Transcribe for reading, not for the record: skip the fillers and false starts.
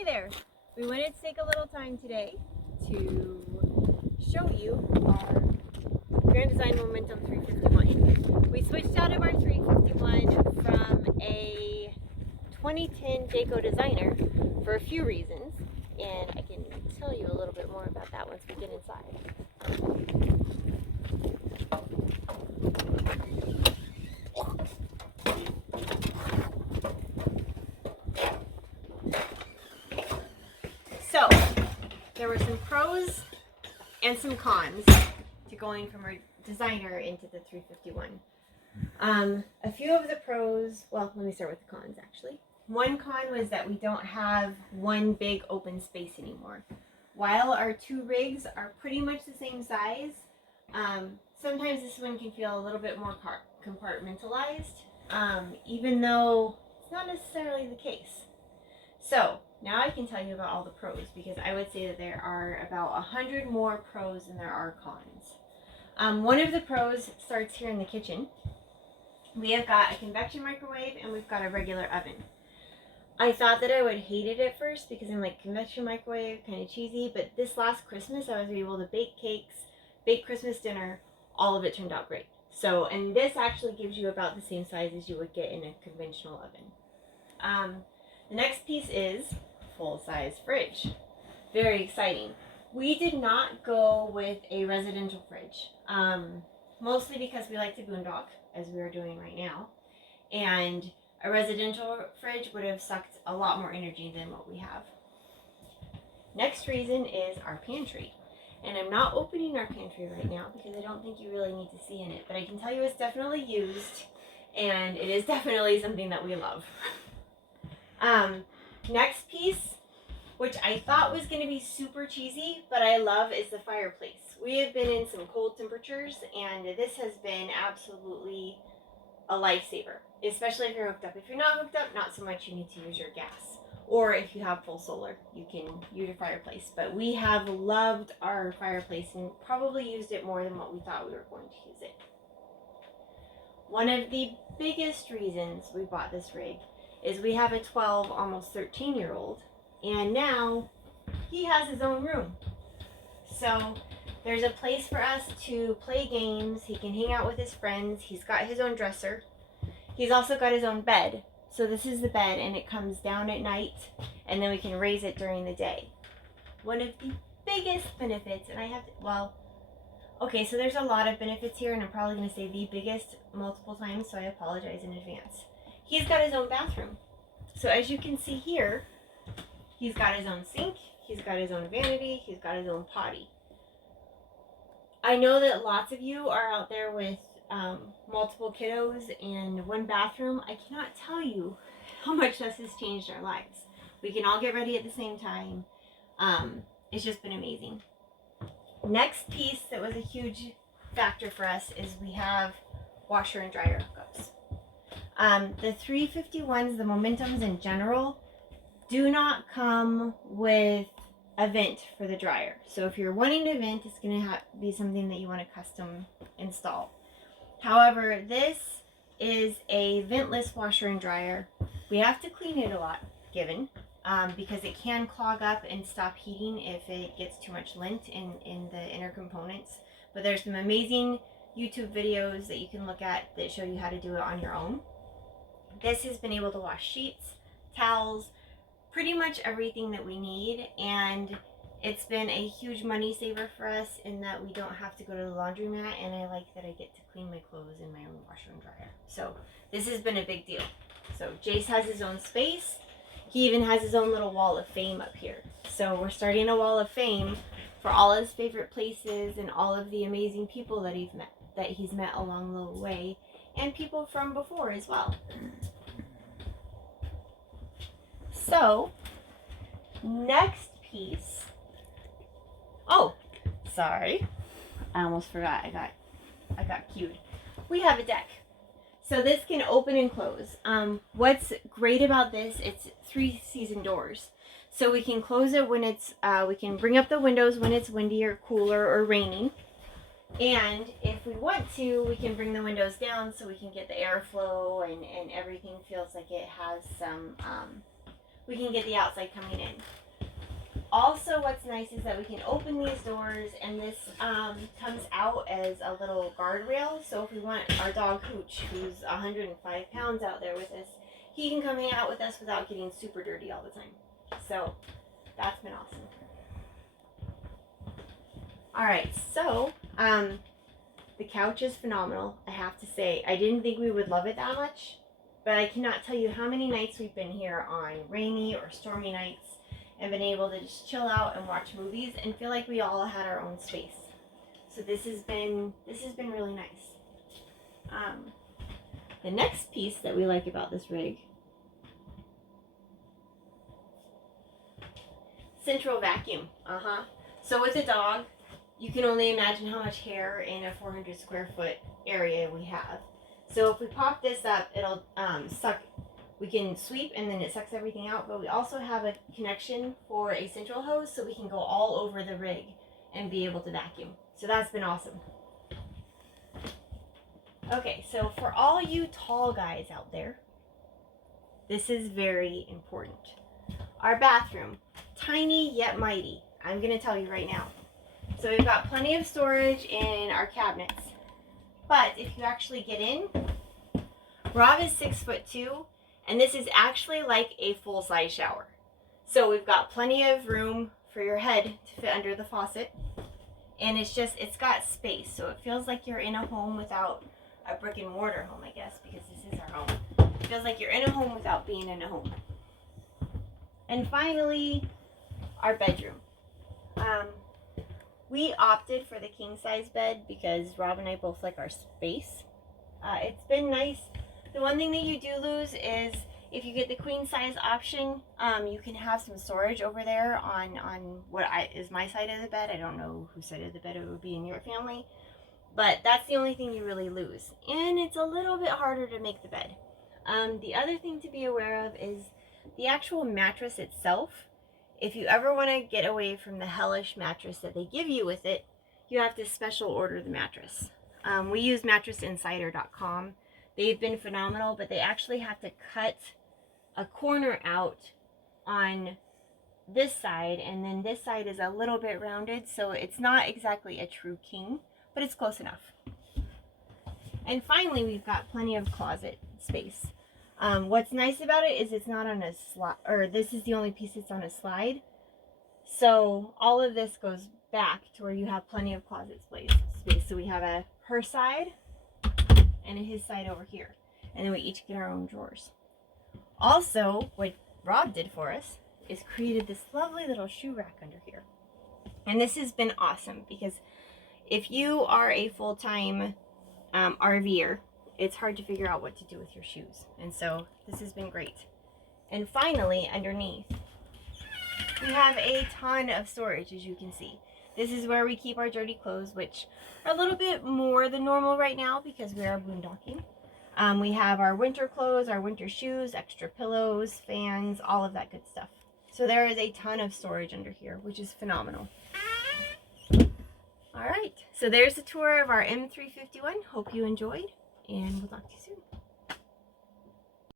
Hey there! We wanted to take a little time today to show you our Grand Design Momentum 351. We switched out of our 351 from a 2010 Jayco designer for a few reasons, and I can tell you a little bit more about that once we get inside. So, there were some pros and some cons to going from our designer into the 351. A few of the pros, well, let me start with the cons actually. One con was that we don't have one big open space anymore. While our two rigs are pretty much the same size, sometimes this one can feel a little bit more compartmentalized, even though it's not necessarily the case. So, now I can tell you about all the pros, because I would say that there are about 100 more pros than there are cons. One of the pros starts here in the kitchen. We have got a convection microwave and we've got a regular oven. I thought that I would hate it at first because I'm like, convection microwave, kind of cheesy, but this last Christmas I was able to bake cakes, bake Christmas dinner, all of it turned out great. So, and this actually gives you about the same size as you would get in a conventional oven. The next piece is full-size fridge. Very exciting. We did not go with a residential fridge, mostly because we like to boondock, as we are doing right now, and a residential fridge would have sucked a lot more energy than what we have. Next reason is our pantry. And I'm not opening our pantry right now because I don't think you really need to see in it, but I can tell you it's definitely used, and it is definitely something that we love. Next piece, which I thought was going to be super cheesy, but I love, is the fireplace. We have been in some cold temperatures, and this has been absolutely a lifesaver, especially if you're hooked up. If you're not hooked up, not so much. You need to use your gas. Or if you have full solar, you can use your fireplace. But we have loved our fireplace and probably used it more than what we thought we were going to use it. One of the biggest reasons we bought this rig is we have a 12, almost 13-year-old, and now he has his own room. So there's a place for us to play games. He can hang out with his friends. He's got his own dresser. He's also got his own bed. So this is the bed, and it comes down at night, and then we can raise it during the day. One of the biggest benefits, and I have to, well, okay, so there's a lot of benefits here, and I'm probably going to say the biggest multiple times, so I apologize in advance. He's got his own bathroom. So as you can see here, he's got his own sink, he's got his own vanity, he's got his own potty. I know that lots of you are out there with multiple kiddos and one bathroom. I cannot tell you how much this has changed our lives. We can all get ready at the same time. It's just been amazing. Next piece that was a huge factor for us is we have washer and dryer hookups. The 351s, the Momentums in general, do not come with a vent for the dryer. So if you're wanting to vent, it's going to be something that you want to custom install. However, this is a ventless washer and dryer. We have to clean it a lot, given, because it can clog up and stop heating if it gets too much lint in the inner components. But there's some amazing YouTube videos that you can look at that show you how to do it on your own. This has been able to wash sheets, towels, pretty much everything that we need, and it's been a huge money saver for us in that we don't have to go to the laundromat, and I like that I get to clean my clothes in my own washer and dryer. So this has been a big deal. So Jace has his own space. He even has his own little wall of fame up here. So we're starting a wall of fame for all his favorite places and all of the amazing people that he's met along the way, and people from before as well. So, next piece. Oh, sorry. I almost forgot. I got cued. We have a deck. So this can open and close. What's great about this, it's 3-season doors. So we can close it when it's, we can bring up the windows when it's windy or cooler or raining. And if we want to, we can bring the windows down so we can get the airflow and everything feels like it has some, we can get the outside coming in. Also, what's nice is that we can open these doors, and this comes out as a little guardrail. So if we want our dog Hooch, who's 105 pounds out there with us, he can come hang out with us without getting super dirty all the time. So that's been awesome. All right, so the couch is phenomenal, I have to say. I didn't think we would love it that much, but I cannot tell you how many nights we've been here on rainy or stormy nights and been able to just chill out and watch movies and feel like we all had our own space. So this has been really nice. The next piece that we like about this rig, central vacuum. So with a dog, you can only imagine how much hair in a 400 square foot area we have. So if we pop this up, it'll suck. We can sweep and then it sucks everything out, but we also have a connection for a central hose so we can go all over the rig and be able to vacuum. So that's been awesome. Okay, so for all you tall guys out there, this is very important. Our bathroom, tiny yet mighty. I'm gonna tell you right now. So we've got plenty of storage in our cabinets, but if you actually get in, Rob is 6'2", and this is actually like a full-size shower. So we've got plenty of room for your head to fit under the faucet, and it's got space, so it feels like you're in a home without a brick and mortar home, I guess, because this is our home. It feels like you're in a home without being in a home. And finally, our bedroom. We opted for the king-size bed because Rob and I both like our space. It's been nice. The one thing that you do lose is if you get the queen-size option, you can have some storage over there on what is my side of the bed. I don't know whose side of the bed it would be in your family, but that's the only thing you really lose. And it's a little bit harder to make the bed. The other thing to be aware of is the actual mattress itself. If you ever want to get away from the hellish mattress that they give you with it, you have to special order the mattress. We use mattressinsider.com. They've been phenomenal, but they actually have to cut a corner out on this side, and then this side is a little bit rounded, so it's not exactly a true king, but it's close enough. And finally, we've got plenty of closet space. What's nice about it is it's not on a slide, or this is the only piece that's on a slide. So all of this goes back to where you have plenty of closet space. So we have her side and his side over here. And then we each get our own drawers. Also, what Rob did for us is created this lovely little shoe rack under here. And this has been awesome because if you are a full-time RVer, it's hard to figure out what to do with your shoes. And so this has been great. And finally, underneath, we have a ton of storage, as you can see. This is where we keep our dirty clothes, which are a little bit more than normal right now because we are boondocking. We have our winter clothes, our winter shoes, extra pillows, fans, all of that good stuff. So there is a ton of storage under here, which is phenomenal. All right, so there's a tour of our M351. Hope you enjoyed, and we'll talk to you soon.